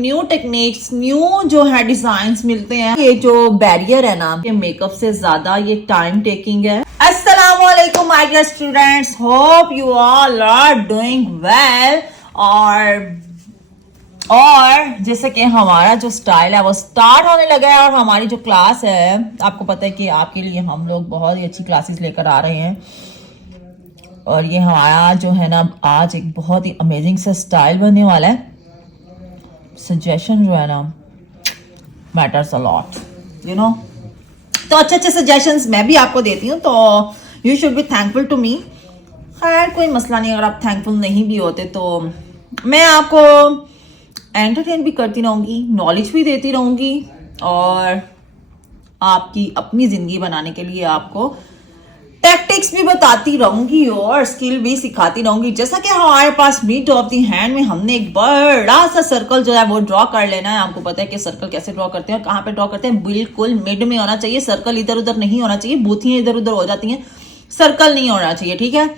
New techniques, new जो है designs मिलते हैं। ये जो बैरियर है ना, ये मेकअप से ज्यादा ये टाइम टेकिंग है। अस्सलाम वालेकुम my dear students, hope you all are doing well. और जैसे कि हमारा जो स्टाइल है वो स्टार्ट होने लगा है और हमारी जो क्लास है, आपको पता है कि आपके लिए हम लोग बहुत ही अच्छी क्लासेस लेकर आ रहे हैं। और ये हमारा जो है ना, आज एक बहुत ही अमेजिंग सा स्टाइल बनने वाला है। सजेशन जो है ना matters a lot, you know. तो अच्छे अच्छे सजेशंस मैं भी आपको देती हूँ, तो you should be thankful to me. खैर कोई मसला नहीं, अगर आप थैंकफुल नहीं भी होते तो मैं आपको एंटरटेन भी करती रहूँगी, नॉलेज भी देती रहूँगी और आपकी अपनी ज़िंदगी बनाने के लिए आपको टैक्टिक्स भी बताती रहूंगी और स्किल भी सिखाती रहूंगी। जैसा कि हमारे पास मीट ऑफ दी हैंड में हमने एक बड़ा सा सर्कल जो है वो ड्रॉ कर लेना है। आपको पता है कि सर्कल कैसे ड्रॉ करते हैं और कहाँ पे ड्रॉ करते हैं। बिल्कुल मिड में होना चाहिए सर्कल, इधर उधर नहीं होना चाहिए। बूथियां इधर उधर हो जाती हैं, सर्कल नहीं होना चाहिए, ठीक है।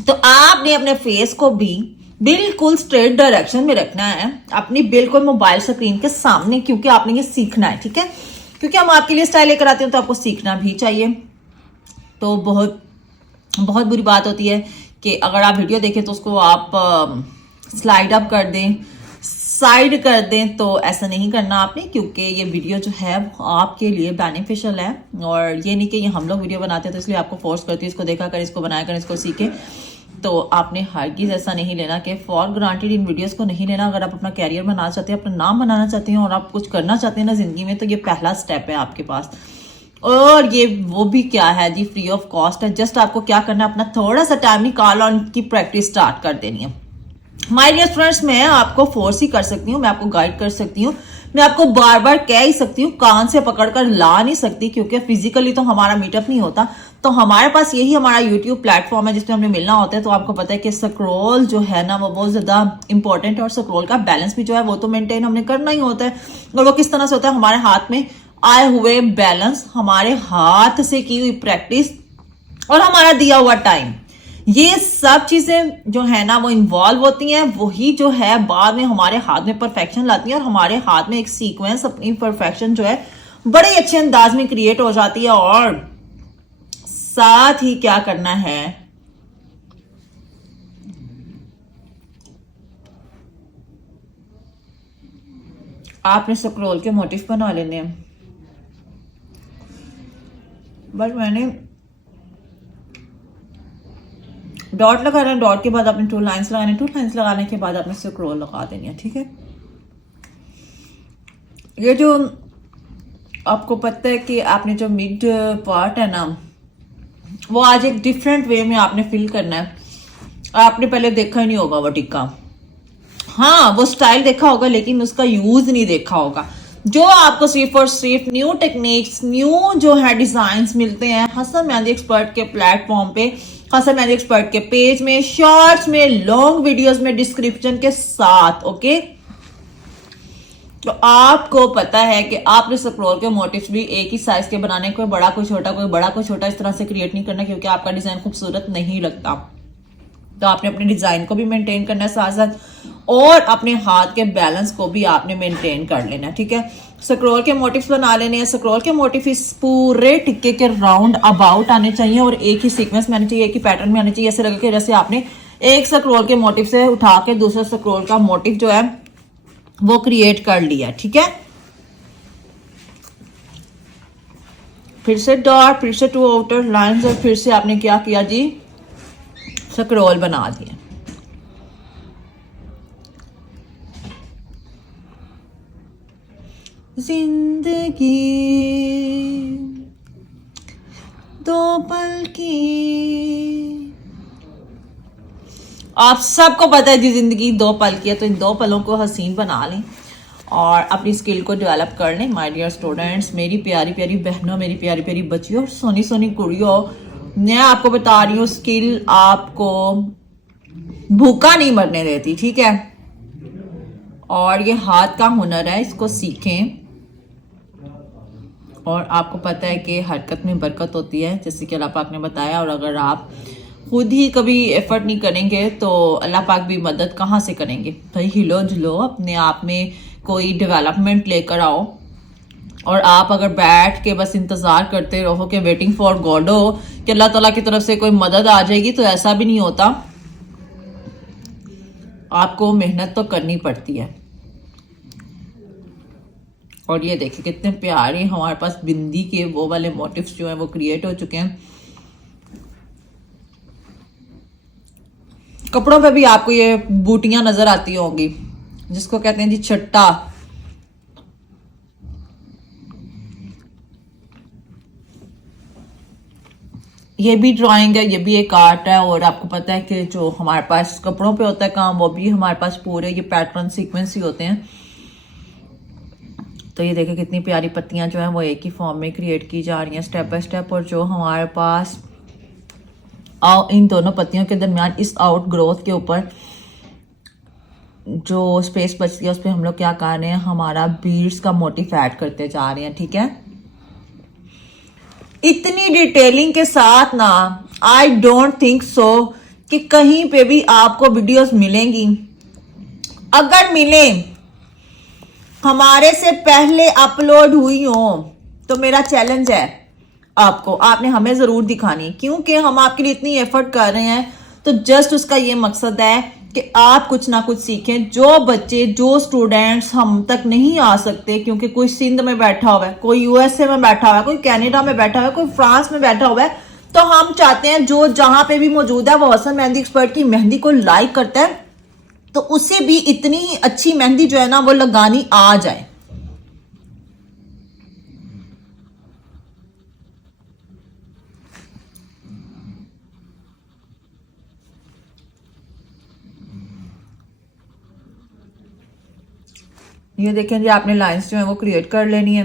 तो आपने अपने फेस को भी बिल्कुल स्ट्रेट डायरेक्शन में रखना है, अपनी बिल्कुल मोबाइल स्क्रीन के सामने, क्योंकि आपने ये सीखना है, ठीक है। क्योंकि हम आपके लिए स्टाइल लेकर आते हैं तो आपको सीखना भी चाहिए। तो बहुत बहुत बुरी बात होती है कि अगर आप वीडियो देखें तो उसको आप स्लाइड अप कर दें, साइड कर दें, तो ऐसा नहीं करना आपने, क्योंकि ये वीडियो जो है आपके लिए बेनिफिशियल है। और ये नहीं कि ये हम लोग वीडियो बनाते हैं तो इसलिए आपको फोर्स करती है इसको देखा कर, इसको बनाया कर, इसको सीखे। तो आपने हरगिज़ ऐसा नहीं लेना कि फॉर ग्रांटेड इन वीडियोस को नहीं लेना। अगर आप अपना कैरियर बनाना चाहते हैं, अपना नाम बनाना चाहते हैं और आप कुछ करना चाहते हैं ना ज़िंदगी में, तो ये पहला स्टेप है आपके पास। और ये वो भी क्या है जी, फ्री ऑफ कॉस्ट है। जस्ट आपको क्या करना है, अपना थोड़ा सा टाइम निकालो और उनकी प्रैक्टिस स्टार्ट कर देनी है। माय डियर स्टूडेंट्स, मैं आपको फोर्स ही कर सकती हूँ, मैं आपको गाइड कर सकती हूँ, मैं आपको बार बार कह ही सकती हूँ, कान से पकड़कर ला नहीं सकती, क्योंकि फिजिकली तो हमारा मीटअप नहीं होता। तो हमारे पास यही हमारा यूट्यूब प्लेटफॉर्म है जिसमें हमें मिलना होता है। तो आपको पता है कि स्क्रॉल जो है ना वो बहुत ज्यादा इंपॉर्टेंट है और स्क्रॉल का बैलेंस भी जो है वो तो मेंटेन हमने करना ही होता है। और वो किस तरह से होता है, हमारे हाथ में आए हुए बैलेंस, हमारे हाथ से की हुई प्रैक्टिस और हमारा दिया हुआ टाइम, ये सब चीजें जो है ना वो इन्वॉल्व होती हैं। वही जो है बाद में हमारे हाथ में परफेक्शन लाती है और हमारे हाथ में एक सीक्वेंस, अपनी परफेक्शन जो है बड़े अच्छे अंदाज में क्रिएट हो जाती है। और साथ ही क्या करना है, आपने स्क्रॉल के मोटिव बना लेने हैं। बट मैंने डॉट लगाना है, डॉट के बाद आपने 2 लाइंस लगाने, 2 लाइंस लगाने के बाद आपने स्क्रॉल लगा देनी है, ठीक है। ये जो आपको पता है कि आपने जो मिड पार्ट है ना, वो आज एक डिफरेंट वे में आपने फिल करना है। आपने पहले देखा ही नहीं होगा वो टिक्का, हाँ वो स्टाइल देखा होगा लेकिन उसका यूज नहीं देखा होगा। जो आपको सिर्फ और सिर्फ न्यू टेक्निक्स, न्यू जो है डिजाइन्स मिलते हैं हसन मेहंदी एक्सपर्ट के प्लेटफॉर्म पे, हसन मेहंदी एक्सपर्ट के पेज में, शॉर्ट्स में, लॉन्ग वीडियोस में, डिस्क्रिप्शन के साथ, ओके। तो आपको पता है कि आपने स्क्रॉल के मोटिव्स भी एक ही साइज के बनाने, कोई बड़ा कोई छोटा, कोई बड़ा कोई छोटा, इस तरह से क्रिएट नहीं करना, क्योंकि आपका डिजाइन खूबसूरत नहीं लगता। तो आपने अपने डिजाइन को भी मेंटेन करना है साथ साथ, और अपने हाथ के बैलेंस को भी आपने मेंटेन कर लेना है, ठीक है। स्क्रॉल के मोटिव्स बना लेने हैं। स्क्रॉल के मोटिव इस पूरे टिक्के के राउंड अबाउट आने चाहिए और एक ही सीक्वेंस में आने चाहिए, एक ही पैटर्न में आने चाहिए। ऐसे लगे कि जैसे आपने एक स्क्रॉल के मोटिव से उठा के दूसरा स्क्रॉल का मोटिव जो है वो क्रिएट कर लिया, ठीक है। फिर से डॉट, फिर से 2 आउटर लाइंस और फिर से आपने क्या किया जी, स्क्रॉल बना दिया। जिंदगी दो पल की, आप सबको पता है जी जिंदगी 2 पल की है, तो इन 2 पलों को हसीन बना लें और अपनी स्किल को डेवलप कर लें। माय डियर स्टूडेंट्स, मेरी प्यारी प्यारी बहनों, मेरी प्यारी प्यारी बच्चियों और सोनी सोनी कुड़ियों, मैं आपको बता रही हूँ स्किल आपको भूखा नहीं मरने देती, ठीक है। और ये हाथ का हुनर है, इसको सीखें। और आपको पता है कि हरकत में बरकत होती है, जैसे कि अल्लाह पाक ने बताया। और अगर आप खुद ही कभी एफर्ट नहीं करेंगे तो अल्लाह पाक भी मदद कहाँ से करेंगे। भाई हिलो जुलो, अपने आप में कोई डेवलपमेंट लेकर आओ। और आप अगर बैठ के बस इंतजार करते रहो कि वेटिंग फॉर गॉड हो कि अल्लाह ताला की तरफ से कोई मदद आ जाएगी, तो ऐसा भी नहीं होता। आपको मेहनत तो करनी पड़ती है। और ये देखिए कितने प्यारे हमारे पास बिंदी के वो वाले मोटिव्स जो हैं वो क्रिएट हो चुके हैं। कपड़ों पे भी आपको ये बूटियां नजर आती होंगी, जिसको कहते हैं जी छट्टा। ये भी ड्राइंग है, ये भी एक आर्ट है। और आपको पता है कि जो हमारे पास कपड़ों पे होता है काम, वो भी हमारे पास पूरे ये पैटर्न सीक्वेंस ही होते हैं। तो ये देखिए कितनी प्यारी पत्तियां जो हैं वो एक ही फॉर्म में क्रिएट की जा रही हैं स्टेप बाय स्टेप। और जो हमारे पास इन दोनों पत्तियों के दरमियान इस आउट ग्रोथ के ऊपर जो स्पेस बचती है उस पर हम लोग क्या कर रहे हैं, हमारा बीड्स का मोटिव ऐड करते जा रहे हैं। ठीक है, इतनी डिटेलिंग के साथ ना आई डोंट थिंक सो कि कहीं पे भी आपको वीडियोस मिलेंगी। अगर मिले हमारे से पहले अपलोड हुई हो तो मेरा चैलेंज है आपको, आपने हमें जरूर दिखानी है। क्योंकि हम आपके लिए इतनी एफर्ट कर रहे हैं तो जस्ट उसका ये मकसद है कि आप कुछ ना कुछ सीखें। जो बच्चे, जो स्टूडेंट्स हम तक नहीं आ सकते क्योंकि कोई सिंध में बैठा हुआ है, कोई यूएसए में बैठा हुआ है, कोई कनाडा में बैठा हुआ है, कोई फ्रांस में बैठा हुआ है, तो हम चाहते हैं जो जहां पे भी मौजूद है वो हसन मेहंदी एक्सपर्ट की मेहंदी को लाइक करता है तो उसे भी इतनी ही अच्छी मेहंदी जो है ना वो लगानी आ जाए। ये देखें जी, आपने लाइंस जो है वो क्रिएट कर लेनी है।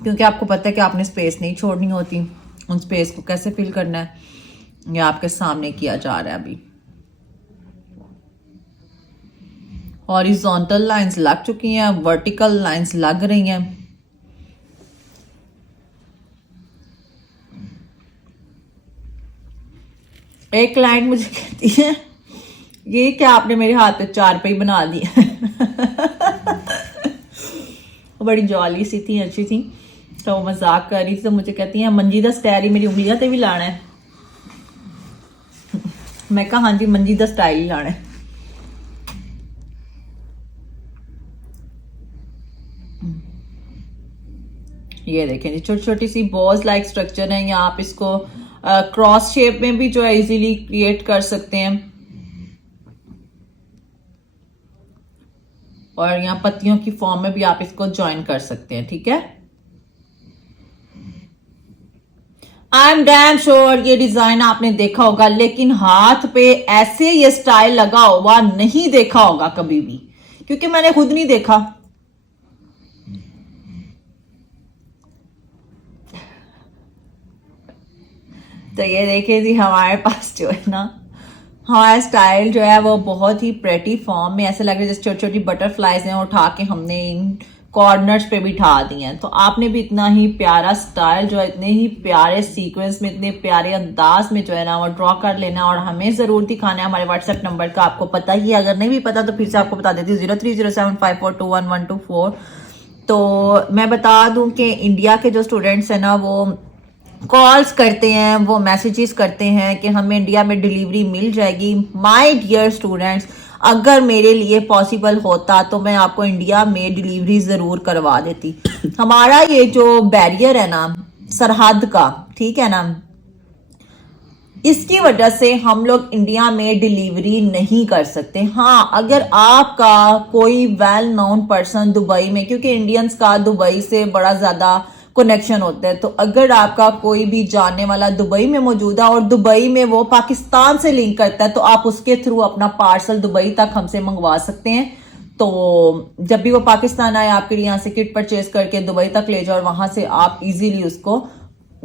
क्योंकि आपको पता है कि आपने स्पेस नहीं छोड़नी होती। उन स्पेस को कैसे फिल करना है ये आपके सामने किया जा रहा है अभी। हॉरिजॉन्टल लाइंस लग चुकी हैं, वर्टिकल लाइंस लग रही हैं। एक क्लाइंट मुझे कहती है ये क्या आपने मेरे हाथ पे चार पे ही बना दिया। बड़ी जॉली सी थी, अच्छी थी, तो वो मजाक कर रही थी। तो मुझे कहती है मंजीदा स्टाइल मेरी उंगलियां ते भी लाना है। मैं कहा हाँ जी मंजीदा स्टाइल ही लाना है। ये देखें जी, छोटी छोटी सी बॉल्स लाइक स्ट्रक्चर है। या आप इसको क्रॉस शेप में भी जो है इजीली क्रिएट कर सकते हैं। और यहाँ पत्तियों की फॉर्म में भी आप इसको ज्वाइन कर सकते हैं। ठीक है, आई एम डैम श्योर ये डिजाइन आपने देखा होगा, लेकिन हाथ पे ऐसे ये स्टाइल लगा हुआ नहीं देखा होगा कभी भी, क्योंकि मैंने खुद नहीं देखा। तो ये देखिए जी, हमारे पास जो है ना हमारा स्टाइल जो है वो बहुत ही प्रेटी फॉर्म में ऐसे लग रहा है जैसे छोटी छोटी बटरफ्लाइज हैं उठा के हमने इन कॉर्नर्स पे बिठा दिए हैं। तो आपने भी इतना ही प्यारा स्टाइल जो है, इतने ही प्यारे सीक्वेंस में, इतने प्यारे अंदाज में जो है ना वो ड्रॉ कर लेना और हमें जरूर दिखाना है। हमारे व्हाट्सएप नंबर का आपको पता ही, अगर नहीं भी पता तो फिर से आपको बता देती हूँ, 030754211124। तो मैं बता दूं कि इंडिया के जो स्टूडेंट्स हैं ना वो कॉल्स करते हैं, वो मैसेजेस करते हैं कि हमें इंडिया में डिलीवरी मिल जाएगी। माय डियर स्टूडेंट्स, अगर मेरे लिए पॉसिबल होता तो मैं आपको इंडिया में डिलीवरी जरूर करवा देती। हमारा ये जो बैरियर है ना सरहद का, ठीक है ना, इसकी वजह से हम लोग इंडिया में डिलीवरी नहीं कर सकते। हाँ, अगर आपका कोई वेल नोन पर्सन दुबई में, क्योंकि इंडियंस का दुबई से बड़ा ज्यादा कनेक्शन होता है, तो अगर आपका कोई भी जानने वाला दुबई में मौजूद है और दुबई में वो पाकिस्तान से लिंक करता है तो आप उसके थ्रू अपना पार्सल दुबई तक हमसे मंगवा सकते हैं। तो जब भी वो पाकिस्तान आए आपके लिए यहाँ से किट परचेज करके दुबई तक ले जाओ और वहां से आप इजीली उसको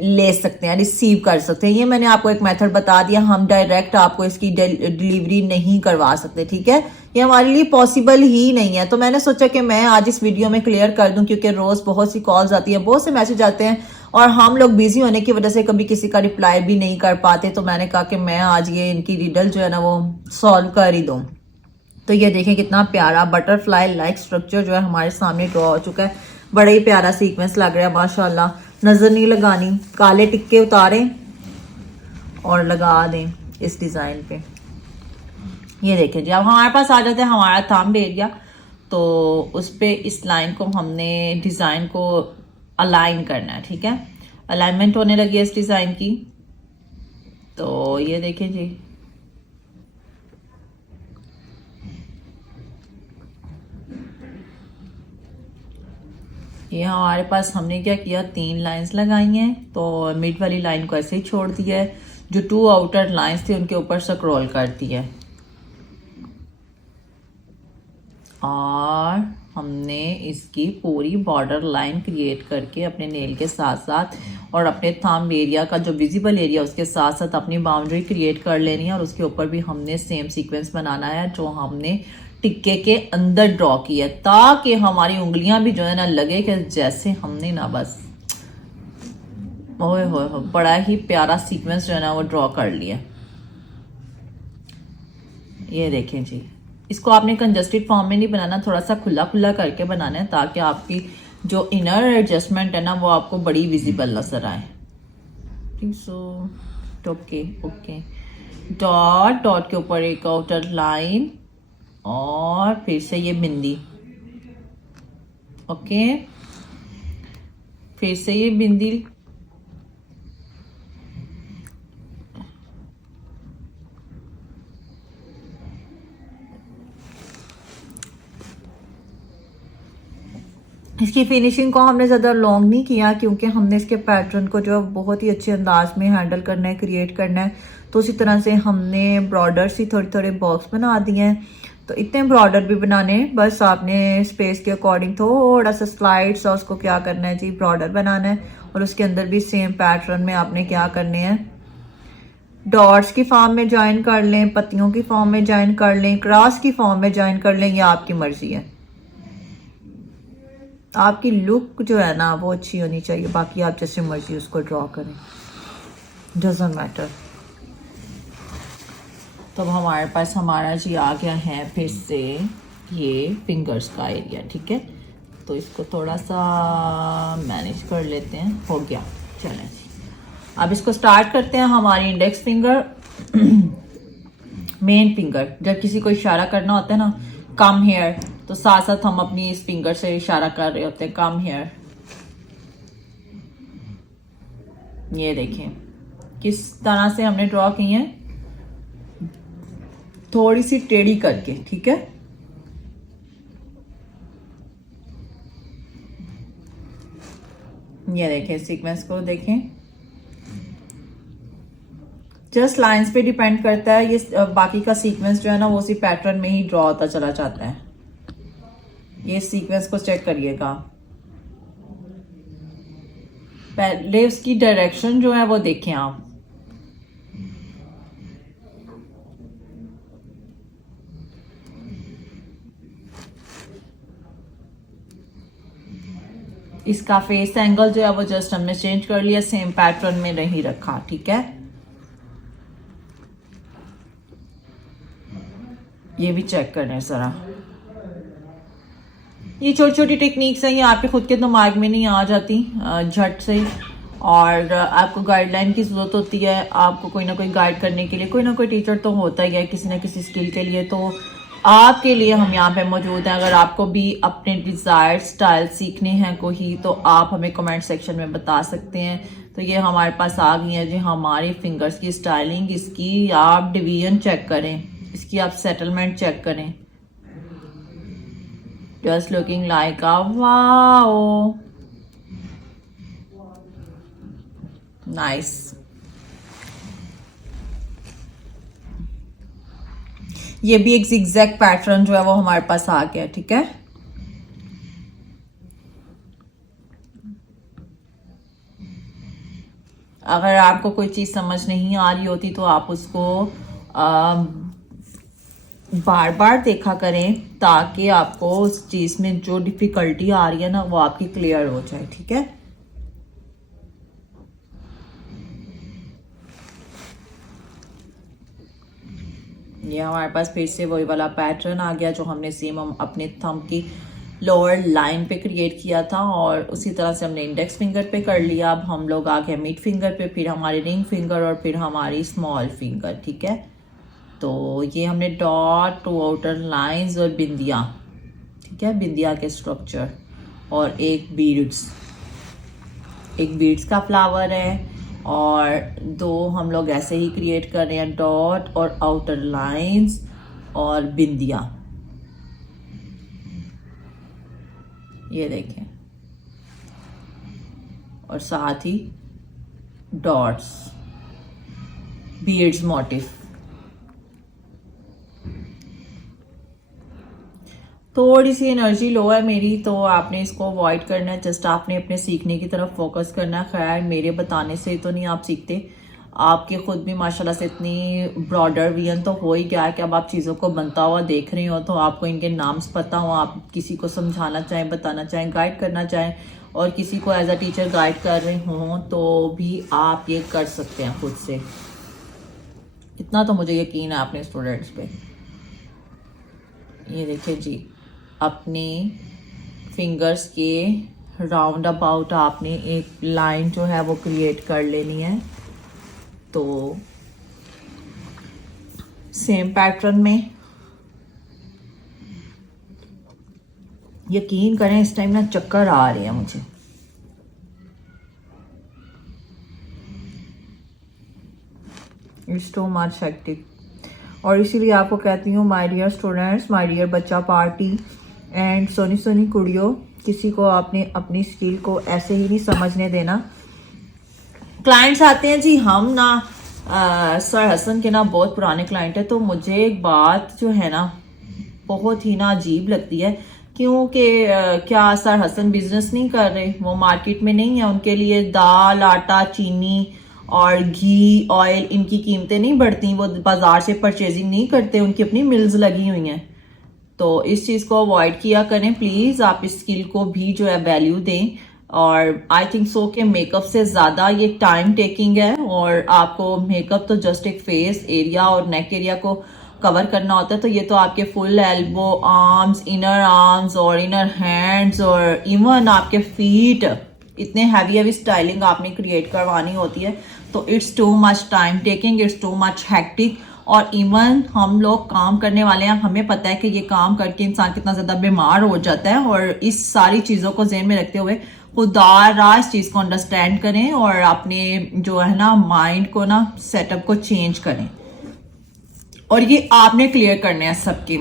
ले सकते हैं, रिसीव कर सकते हैं। ये मैंने आपको एक मेथड बता दिया, हम डायरेक्ट आपको इसकी डिलीवरी नहीं करवा सकते, ठीक है। ये हमारे लिए पॉसिबल ही नहीं है। तो मैंने सोचा कि मैं आज इस वीडियो में क्लियर कर दूं, क्योंकि रोज बहुत सी कॉल्स आती है, बहुत से मैसेज आते हैं और हम लोग बिजी होने की वजह से कभी किसी का रिप्लाई भी नहीं कर पाते। तो मैंने कहा कि मैं आज ये इनकी रिडल जो है ना वो सॉल्व कर ही दूं। तो ये देखें कितना प्यारा बटरफ्लाई लाइक स्ट्रक्चर जो है हमारे सामने ड्रॉ हो चुका है। बड़ा ही प्यारा सीक्वेंस लग रहा है माशाल्लाह। नजर नहीं लगानी, काले टिक्के उतारें और लगा दें इस डिजाइन पे। ये देखें जी, अब हमारे पास आ जाता है हमारा थंब एरिया। तो उस पे इस लाइन को हमने डिजाइन को अलाइन करना है, ठीक है। अलाइनमेंट होने लगी है इस डिजाइन की। तो ये देखें जी, ये हमारे पास हमने क्या किया, 3 लाइंस लगाई हैं। तो मिड वाली लाइन को ऐसे ही छोड़ दिया है, जो 2 आउटर लाइंस थी उनके ऊपर स्क्रॉल कर दिया है। और हमने इसकी पूरी बॉर्डर लाइन क्रिएट करके अपने नेल के साथ साथ और अपने थंब एरिया का जो विजिबल एरिया उसके साथ साथ अपनी बाउंड्री क्रिएट कर लेनी है। और उसके ऊपर भी हमने सेम सीक्वेंस बनाना है जो हमने टिक्के के अंदर ड्रॉ किया, ताकि हमारी उंगलियां भी जो है ना लगे कि जैसे हमने ना बस ओए होए बड़ा ही प्यारा सीक्वेंस जो है ना वो ड्रॉ कर लिया। ये देखें जी, इसको आपने कंजस्टेड फॉर्म में नहीं बनाना, थोड़ा सा खुला खुला करके बनाना है, ताकि आपकी जो इनर एडजस्टमेंट है ना वो आपको बड़ी विजिबल नजर आए। ठीक so okay okay, dot dot के ऊपर एक आउटर लाइन और फिर से ये बिंदी, ओके, फिर से ये बिंदी, इसकी फिनिशिंग को हमने ज़्यादा लॉन्ग नहीं किया, क्योंकि हमने इसके पैटर्न को जो बहुत ही अच्छे अंदाज में हैंडल करना है, क्रिएट करना है। तो उसी तरह से हमने ब्रॉडर्स ही थोड़े थोड़े बॉक्स बना दिए हैं। तो इतने ब्रॉडर भी बनाने, बस आपने स्पेस के अकॉर्डिंग थोड़ा सा स्लाइड्स और उसको क्या करना है जी, ब्रॉडर बनाना है। और उसके अंदर भी सेम पैटर्न में आपने क्या करने हैं, डॉट्स की फॉर्म में ज्वाइन कर लें, पत्तियों की फॉर्म में ज्वाइन कर लें, क्रॉस की फॉर्म में ज्वाइन कर लें, ये आपकी मर्जी है। आपकी लुक जो है ना वो अच्छी होनी चाहिए, बाकी आप जैसे मर्जी उसको ड्रॉ करें, डजंट मैटर। तो अब हमारे पास हमारा जी आ गया है फिर से ये फिंगर्स का एरिया, ठीक है। तो इसको थोड़ा सा मैनेज कर लेते हैं, हो गया, चलें जी। अब इसको स्टार्ट करते हैं। हमारी इंडेक्स फिंगर मेन फिंगर, जब किसी को इशारा करना होता है ना कम हेयर, तो साथ साथ हम अपनी इस फिंगर से इशारा कर रहे होते हैं कम हेयर। ये देखें किस तरह से हमने ड्रॉ की है, थोड़ी सी टेढ़ी करके, ठीक है। ये देखें सीक्वेंस को देखें, जस्ट लाइंस पे डिपेंड करता है। ये बाकी का सीक्वेंस जो है ना वो उसी पैटर्न में ही ड्रॉ होता चला जाता है। ये सीक्वेंस को चेक करिएगा, पहले उसकी डायरेक्शन जो है वो देखें आप। इसका फेस एंगल जो है वो जस्ट हमने चेंज कर लिया, सेम पैटर्न में नहीं रखा, ठीक है। ये भी चेक करें जरा। ये छोटी छोटी टेक्निक्स हैं, ये आपके खुद के दिमाग में नहीं आ जाती झट से, और आपको गाइडलाइन की ज़रूरत होती है। आपको कोई ना कोई गाइड करने के लिए कोई ना कोई टीचर तो होता ही है किसी ना किसी स्किल के लिए। तो आपके लिए हम यहाँ पे मौजूद हैं। अगर आपको भी अपने डिज़ायर्ड स्टाइल सीखने हैं कोई, तो आप हमें कमेंट सेक्शन में बता सकते हैं। तो ये हमारे पास आ गई है जी हमारी फिंगर्स की स्टाइलिंग। इसकी आप डिवीजन चेक करें, इसकी आप सेटलमेंट चेक करें, just looking like a wow, nice। ये भी एक zigzag पैटर्न जो है वो हमारे पास आ गया, ठीक है। अगर आपको कोई चीज़ समझ नहीं आ रही होती तो आप उसको बार बार देखा करें, ताकि आपको उस चीज़ में जो डिफ़िकल्टी आ रही है ना वो आपकी क्लियर हो जाए, ठीक है। ये हमारे पास फिर से वही वाला पैटर्न आ गया जो हमने सेम हम अपने थंब की लोअर लाइन पे क्रिएट किया था, और उसी तरह से हमने इंडेक्स फिंगर पे कर लिया। अब हम लोग आ गए मिड फिंगर पे, फिर हमारी रिंग फिंगर और फिर हमारी स्मॉल फिंगर, ठीक है। तो ये हमने डॉट, टू आउटर लाइंस और बिंदिया, ठीक है, बिंदिया के स्ट्रक्चर, और एक बीड्स का फ्लावर है, और दो हम लोग ऐसे ही क्रिएट कर रहे हैं, डॉट और आउटर लाइंस और बिंदिया, ये देखें, और साथ ही डॉट्स, बीड्स मोटिफ। थोड़ी सी एनर्जी लो है मेरी, तो आपने इसको अवॉइड करना है। जस्ट आपने अपने सीखने की तरफ फोकस करना है। खैर मेरे बताने से तो नहीं आप सीखते, आपके खुद भी माशाल्लाह से इतनी ब्रॉडर विजन तो हो ही गया है कि अब आप चीज़ों को बनता हुआ देख रहे हो, तो आपको इनके नाम्स पता हो, आप किसी को समझाना चाहें, बताना चाहें, गाइड करना चाहें, और किसी को एज अ टीचर गाइड कर रहे हों तो भी आप ये कर सकते हैं खुद से। इतना तो मुझे यकीन है अपने स्टूडेंट्स पे। ये देखिए जी, अपने फिंगर्स के राउंड अबाउट आपने एक लाइन जो है वो क्रिएट कर लेनी है। तो सेम पैटर्न में यकीन करें इस टाइम ना चक्कर आ रहे हैं मुझे। इट्स टू मच हेक्टिक, और इसीलिए आपको कहती हूँ my dear students, my dear बच्चा पार्टी एंड सोनी सोनी कुड़ियों, किसी को आपने अपनी स्किल को ऐसे ही नहीं समझने देना। क्लाइंट्स आते हैं जी, हम ना सर हसन के ना बहुत पुराने क्लाइंट है, तो मुझे एक बात जो है ना बहुत ही ना अजीब लगती है, क्योंकि क्या सर हसन बिजनेस नहीं कर रहे, वो मार्केट में नहीं है, उनके लिए दाल, आटा, चीनी और घी, ऑयल, इनकी कीमतें नहीं बढ़ती, वो बाजार से परचेजिंग नहीं करते, उनकी अपनी मिल्स लगी हुई हैं। तो इस चीज़ को अवॉइड किया करें प्लीज़। आप इस स्किल को भी जो है वैल्यू दें, और आई थिंक सो कि मेकअप से ज़्यादा ये टाइम टेकिंग है, और आपको मेकअप तो जस्ट एक फेस एरिया और नेक एरिया को कवर करना होता है, तो ये तो आपके full elbow, arms, inner arms और इनर हैंड्स और इवन आपके फीट, इतने हैवी स्टाइलिंग आपने क्रिएट करवानी होती है। तो it's too much time taking, it's too much hectic, और इवन हम लोग काम करने वाले हैं, हमें पता है कि ये काम करके इंसान कितना ज़्यादा बीमार हो जाता है, और इस सारी चीज़ों को ज़हन में रखते हुए खुदा इस चीज़ को अंडरस्टैंड करें, और अपने जो है ना माइंड को ना सेटअप को चेंज करें, और ये आपने क्लियर करना है सबके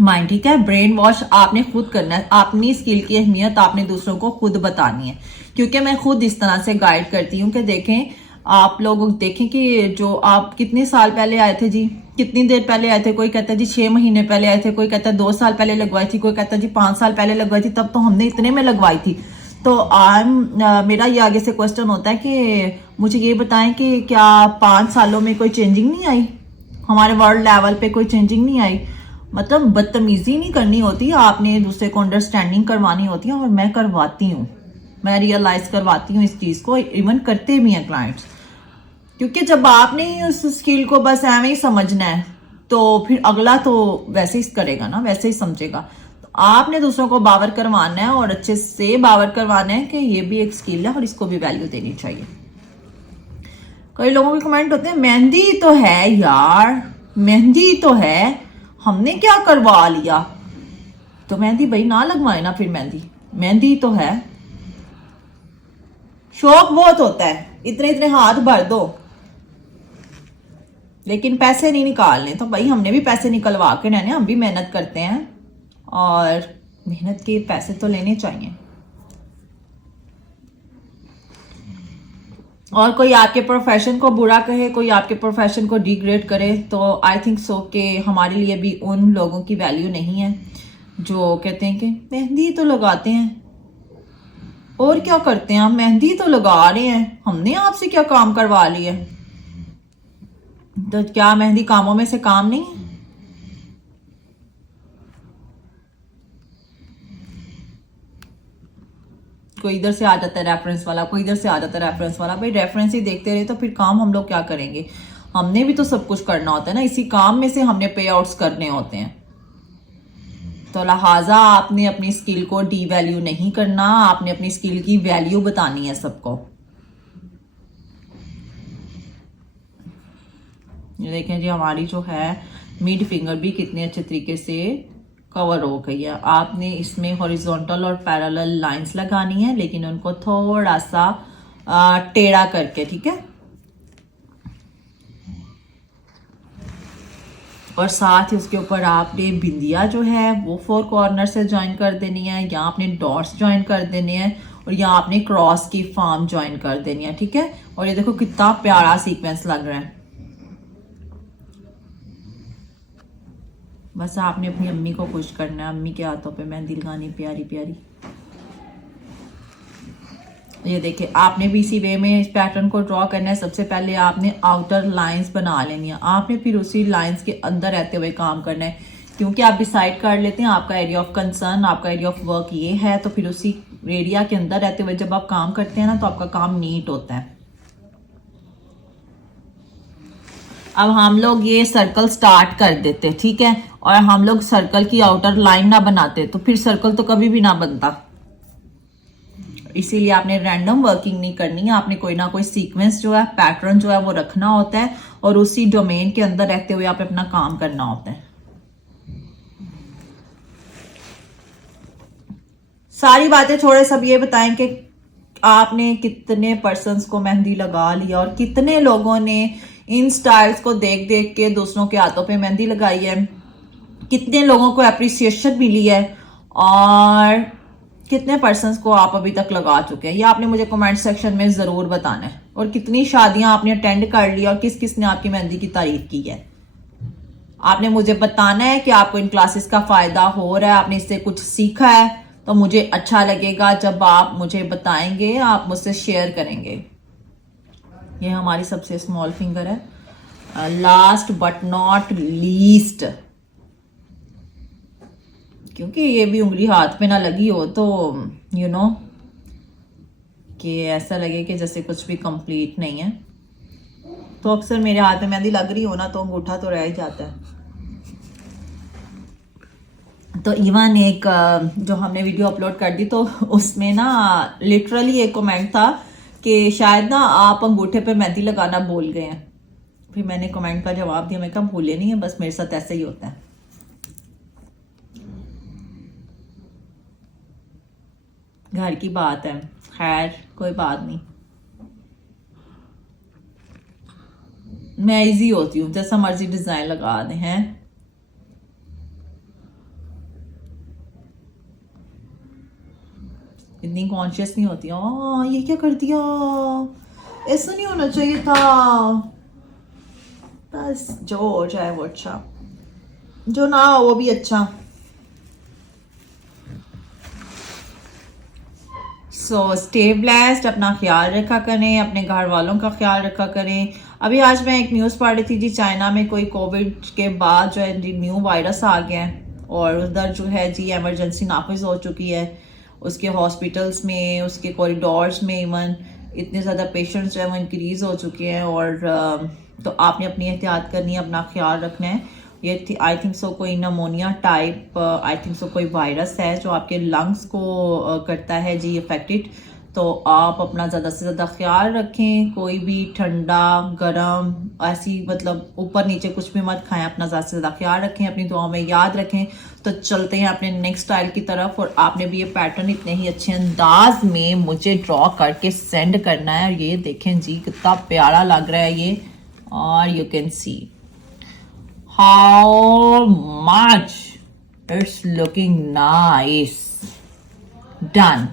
माइंड, ठीक है। ब्रेन वॉश आपने खुद करना है, अपनी स्किल की अहमियत आपने दूसरों को खुद बतानी है, क्योंकि मैं खुद इस तरह से गाइड करती हूँ कि देखें, आप लोग देखें कि जो आप कितने साल पहले आए थे जी, कितनी देर पहले आए थे, कोई कहता है जी 6 महीने पहले आए थे, कोई कहता है 2 साल पहले लगवाई थी, कोई कहता है जी 5 साल पहले लगवाई थी, तब तो हमने इतने में लगवाई थी। तो मेरा ये आगे से क्वेश्चन होता है कि मुझे ये बताएं कि क्या 5 सालों में कोई चेंजिंग नहीं आई, हमारे वर्ल्ड लेवल पे कोई चेंजिंग नहीं आई। मतलब बदतमीजी नहीं करनी होती, आपने दूसरे को अंडरस्टैंडिंग करवानी होती है, और मैं करवाती हूँ, मैं रियलाइज करवाती हूँ इस चीज़ को, इवन करते भी हैं क्लाइंट्स। क्योंकि जब आपने उस स्किल को बस ऐਵੇਂ ही समझना है, तो फिर अगला तो वैसे ही करेगा ना, वैसे ही समझेगा। तो आपने दूसरों को बावर करवाना है, और अच्छे से बावर करवाना है कि ये भी एक स्किल है और इसको भी वैल्यू देनी चाहिए। कई लोगों के कमेंट होते हैं मेहंदी तो है यार, मेहंदी तो है, हमने क्या करवा लिया। तो मेहंदी भाई ना लगवाए ना, फिर मेहंदी तो है, शौक बहुत होता है, इतने इतने हाथ भर दो, लेकिन पैसे नहीं निकालने। तो भाई हमने भी पैसे निकलवा के रहने, हम भी मेहनत करते हैं, और मेहनत के पैसे तो लेने चाहिए। और कोई आपके प्रोफेशन को बुरा कहे, कोई आपके प्रोफेशन को डिग्रेड करे, तो आई थिंक सो कि हमारे लिए भी उन लोगों की वैल्यू नहीं है जो कहते हैं कि मेहंदी तो लगाते हैं, और क्या करते हैं, आप मेहंदी तो लगा रहे हैं, हमने आपसे क्या काम करवा लिया? तो क्या मेहंदी कामों में से काम नहीं है? कोई इधर से आ जाता है रेफरेंस वाला, कोई इधर से आ जाता है रेफरेंस वाला। भाई रेफरेंस ही देखते रहे तो फिर काम हम लोग क्या करेंगे? हमने भी तो सब कुछ करना होता है ना, इसी काम में से हमने पे आउट्स करने होते हैं। तो लिहाजा आपने अपनी स्किल को डी वैल्यू नहीं करना, आपने अपनी स्किल की वैल्यू बतानी है सबको। ये देखें जी, हमारी जो है मिड फिंगर भी कितने अच्छे तरीके से कवर हो गई है। आपने इसमें हॉरिजॉन्टल और पैरेलल लाइंस लगानी है, लेकिन उनको थोड़ा सा टेढ़ा करके, ठीक है। और साथ ही उसके ऊपर आपने बिंदिया जो है वो 4 कॉर्नर से ज्वाइन कर देनी है, या आपने डॉट्स ज्वाइन कर देने हैं, और यहाँ आपने क्रॉस की फॉर्म ज्वाइन कर देनी है, ठीक है। और ये देखो कितना प्यारा सीक्वेंस लग रहा है। बस आपने अपनी अम्मी को खुश करना है, अम्मी के हाथों पे मेहंदी लगानी प्यारी प्यारी। ये देखिए, आपने भी इसी वे में इस पैटर्न को ड्रॉ करना है। सबसे पहले आपने आउटर लाइंस बना लेनी है, आपने फिर उसी लाइंस के अंदर रहते हुए काम करना है, क्योंकि आप डिसाइड कर लेते हैं आपका एरिया ऑफ कंसर्न, आपका एरिया ऑफ वर्क ये है, तो फिर उसी एरिया के अंदर रहते हुए जब आप काम करते हैं ना, तो आपका काम नीट होता है। अब हम लोग ये सर्कल स्टार्ट कर देते, ठीक है, और हम लोग सर्कल की आउटर लाइन ना बनाते तो फिर सर्कल तो कभी भी ना बनता। इसीलिए आपने रैंडम वर्किंग नहीं करनी है, आपने कोई ना कोई सीक्वेंस जो है, पैटर्न जो है वो रखना होता है, और उसी डोमेन के अंदर रहते हुए आप अपना काम करना होता है। सारी बातें छोड़े, सब ये बताएं कि आपने कितने पर्सन्स को मेहंदी लगा लिया, और कितने लोगों ने इन स्टाइल्स को देख देख के दूसरों के हाथों पे मेहंदी लगाई है, कितने लोगों को अप्रिसिएशन मिली है, और कितने पर्सन्स को आप अभी तक लगा चुके हैं, ये आपने मुझे कमेंट सेक्शन में जरूर बताना है। और कितनी शादियां आपने अटेंड कर ली, और किस किस ने आपकी मेहंदी की तारीफ की है, आपने मुझे बताना है कि आपको इन क्लासेस का फायदा हो रहा है, आपने इससे कुछ सीखा है। तो मुझे अच्छा लगेगा जब आप मुझे बताएंगे, आप मुझसे शेयर करेंगे। ये हमारी सबसे स्मॉल फिंगर है। लास्ट बट नॉट लीस्ट, क्योंकि ये भी उंगली हाथ में ना लगी हो तो यू नो कि ऐसा लगे कि जैसे कुछ भी कंप्लीट नहीं है। तो अक्सर मेरे हाथ में मेहंदी लग रही हो ना, तो अंगूठा तो रह ही जाता है। तो इवन एक जो हमने वीडियो अपलोड कर दी, तो उसमें ना लिटरली एक कमेंट था कि शायद ना आप अंगूठे पे मेहंदी लगाना भूल गए हैं। फिर मैंने कमेंट का जवाब दिया, मैं कहा भूले नहीं है, बस मेरे साथ ऐसे ही होता है। घर की बात है, खैर कोई बात नहीं। मैं इजी होती हूँ, जैसा मर्जी डिजाइन लगा दे हैं। इतनी कॉन्शियस नहीं होती। ये क्या कर दिया, ऐसा नहीं होना चाहिए था। बस जो हो जाए वो अच्छा, जो ना हो वो भी अच्छा। सो स्टे ब्लेस्ड, अपना ख्याल रखा करें, अपने घर वालों का ख्याल रखा करें। अभी आज मैं एक न्यूज़ पढ़ रही थी जी, चाइना में कोई कोविड के बाद जो है जी न्यू वायरस आ गया है, और उधर जो है जी इमरजेंसी नाफिज हो चुकी है। उसके हॉस्पिटल्स में, उसके कॉरिडोर्स में इवन इतने ज़्यादा पेशेंट्स जो है वो इंक्रीज़ हो चुके हैं। और तो आपने अपनी एहतियात करनी है, अपना ख्याल रखना है। ये आई थिंक सो कोई pneumonia type, I think so कोई वायरस है जो आपके लंग्स को करता है जी अफेक्टेड। तो आप अपना ज़्यादा से ज़्यादा ख्याल रखें, कोई भी ठंडा गरम ऐसी मतलब ऊपर नीचे कुछ भी मत खाएं, अपना ज़्यादा से ज़्यादा ख्याल रखें, अपनी दुआओं में याद रखें। तो चलते हैं अपने नेक्स्ट स्टाइल की तरफ, और आपने भी ये पैटर्न इतने ही अच्छे अंदाज में मुझे ड्रॉ करके सेंड करना है। और ये देखें जी कितना प्यारा लग रहा है ये, और you can see how much it's looking nice. Done.